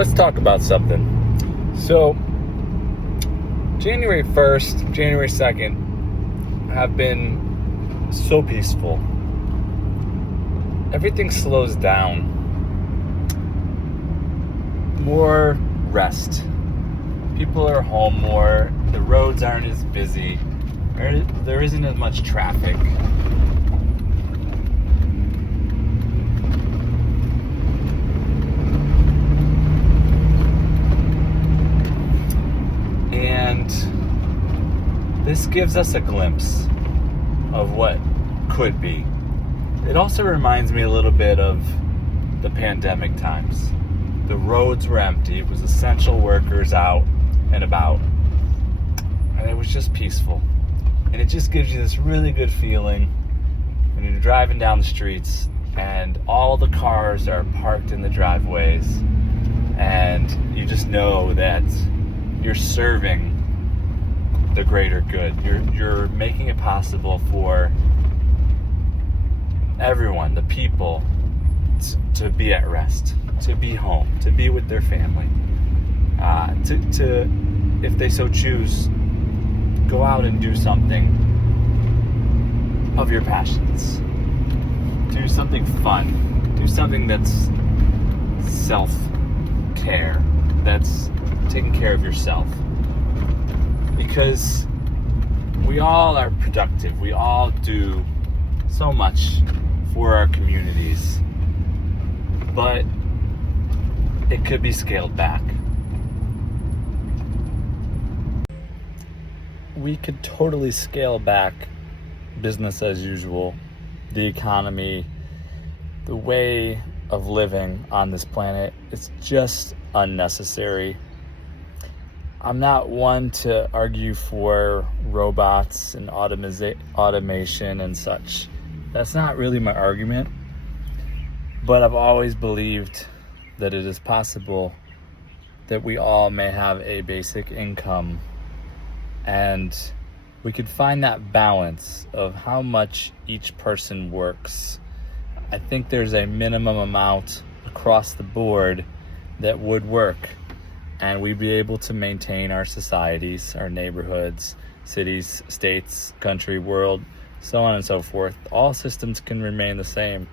Let's talk about something. So, January 1st, January 2nd have been so peaceful. Everything slows down. More rest. People are home more. The roads aren't as busy. There isn't as much traffic. And this gives us a glimpse of what could be. It also reminds me a little bit of the pandemic times. The roads were empty. It was essential workers out and about. And it was just peaceful. And it just gives you this really good feeling when you're driving down the streets and all the cars are parked in the driveways. And you just know that you're serving the greater good. You're making it possible for everyone, the people, to be at rest, to be home, to be with their family, to if they so choose, go out and do something of your passions. Do something fun. Do something that's self-care, that's taking care of yourself. Because we all are productive. We all do so much for our communities. But it could be scaled back. We could totally scale back business as usual, the economy, the way of living on this planet. It's just unnecessary. I'm not one to argue for robots and automation and such. That's not really my argument. But I've always believed that it is possible that we all may have a basic income, and we could find that balance of how much each person works. I think there's a minimum amount across the board that would work, and we'd be able to maintain our societies, our neighborhoods, cities, states, country, world, so on and so forth. All systems can remain the same.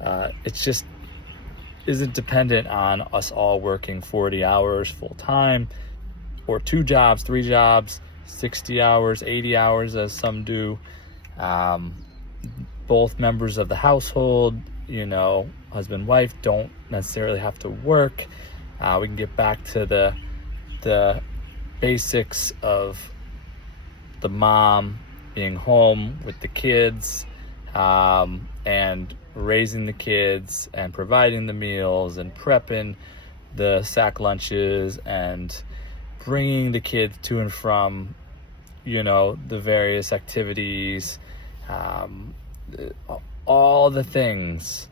It just isn't dependent on us all working 40 hours full time, or 2 jobs, 3 jobs, 60 hours, 80 hours, as some do. Both members of the household, husband, wife, don't necessarily have to work. We can get back to the basics of the mom being home with the kids, and raising the kids and providing the meals and prepping the sack lunches and bringing the kids to and from, the various activities, all the things.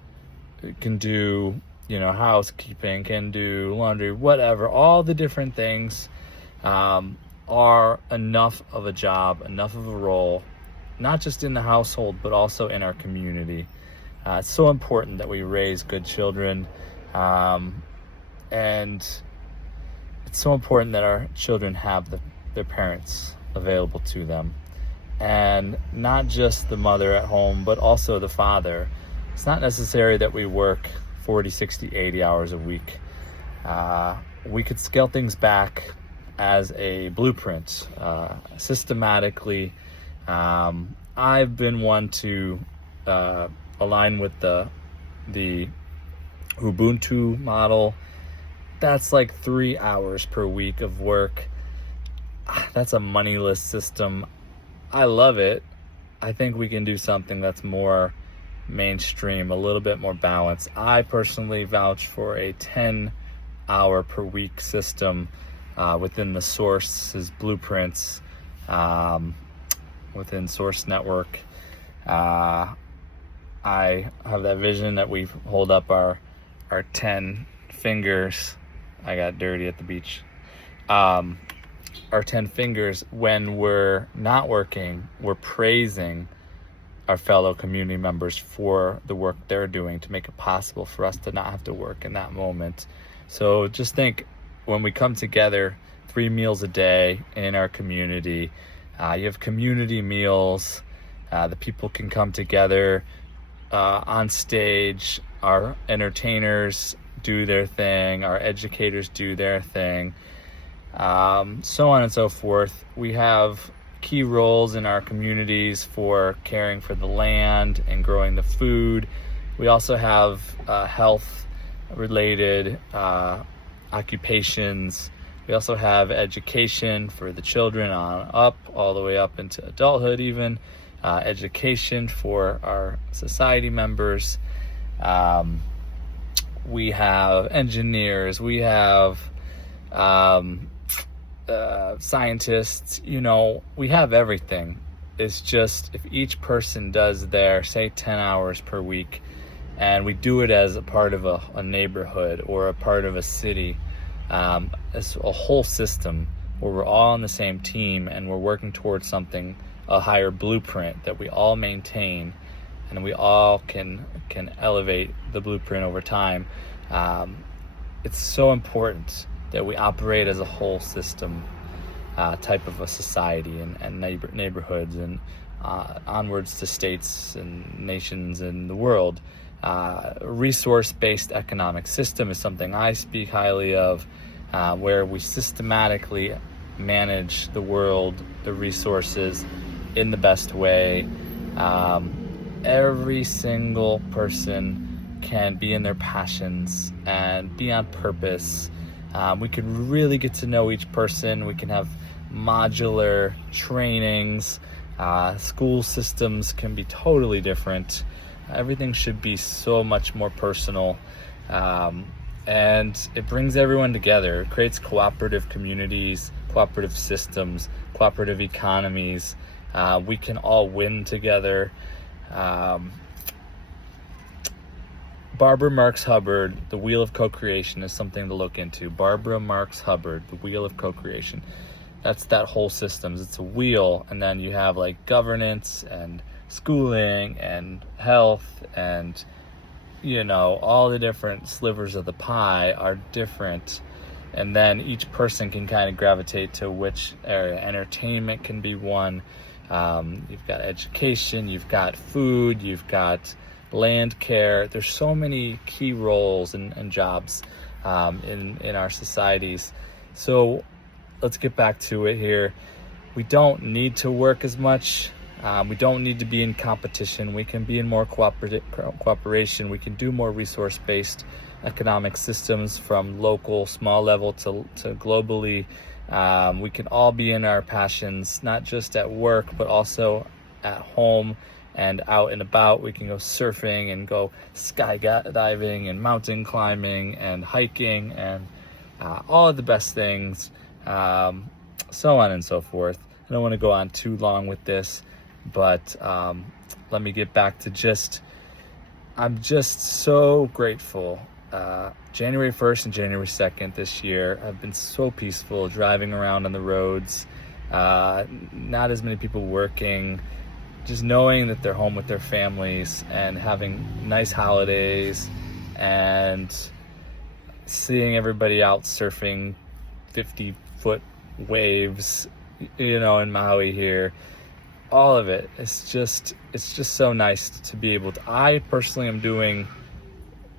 Can do, housekeeping, can do laundry, whatever. All the different things are enough of a job, enough of a role, not just in the household, but also in our community. It's so important that we raise good children, and it's so important that our children have their parents available to them, and not just the mother at home, but also the father. It's not necessary that we work 40, 60, 80 hours a week. We could scale things back as a blueprint, systematically. I've been one to align with the Ubuntu model. That's like 3 hours per week of work. That's a moneyless system. I love it. I think we can do something that's more mainstream, a little bit more balanced. I personally vouch for a 10-hour per week system within the Source's blueprints, within Source Network. I have that vision that we hold up our 10 fingers. I got dirty at the beach. Our 10 fingers when we're not working, we're praising our fellow community members for the work they're doing to make it possible for us to not have to work in that moment. So just think, when we come together 3 meals a day in our community, you have community meals. The people can come together on stage. Our entertainers do their thing. Our educators do their thing. So on and so forth. We have key roles in our communities for caring for the land and growing the food. We also have health-related occupations. We also have education for the children on up, all the way up into adulthood even. Education for our society members. We have engineers. We have scientists. We have everything. It's just, if each person does their, say, 10 hours per week, and we do it as a part of a neighborhood or a part of a city, it's a whole system where we're all on the same team and we're working towards something, a higher blueprint that we all maintain, and we all can elevate the blueprint over time. It's so important that we operate as a whole system type of a society and neighborhoods and onwards to states and nations and the world. Resource-based economic system is something I speak highly of, where we systematically manage the world, the resources, in the best way. Every single person can be in their passions and be on purpose. We can really get to know each person. We can have modular trainings. School systems can be totally different. Everything should be so much more personal. And it brings everyone together. It creates cooperative communities, cooperative systems, cooperative economies. We can all win together. Barbara Marx Hubbard, The Wheel of Co-Creation, is something to look into. Barbara Marx Hubbard, The Wheel of Co-Creation. That's that whole systems. It's a wheel, and then you have like governance and schooling and health, and all the different slivers of the pie are different, and then each person can kind of gravitate to which area. Entertainment can be one. You've got education, you've got food, you've got land care. There's so many key roles and jobs in our societies. So let's get back to it here. We don't need to work as much. We don't need to be in competition. We can be in more cooperation. We can do more resource-based economic systems, from local, small level to globally. We can all be in our passions, not just at work, but also at home and out and about. We can go surfing and go skydiving and mountain climbing and hiking and all of the best things, so on and so forth. I don't want to go on too long with this, but let me get back to I'm just so grateful. January 1st and January 2nd this year have been so peaceful, driving around on the roads, not as many people working, just knowing that they're home with their families and having nice holidays, and seeing everybody out surfing 50-foot waves, in Maui here. All of it. It's just so nice to be able to. I personally am doing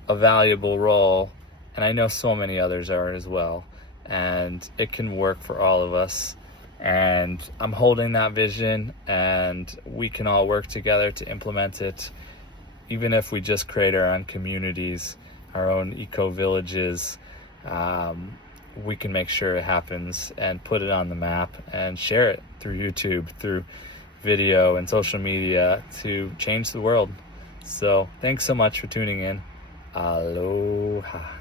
a valuable role, and I know so many others are as well, and it can work for all of us. And I'm holding that vision, and we can all work together to implement it. Even if we just create our own communities, our own eco-villages, we can make sure it happens and put it on the map and share it through YouTube, through video and social media, to change the world. So thanks so much for tuning in. Aloha.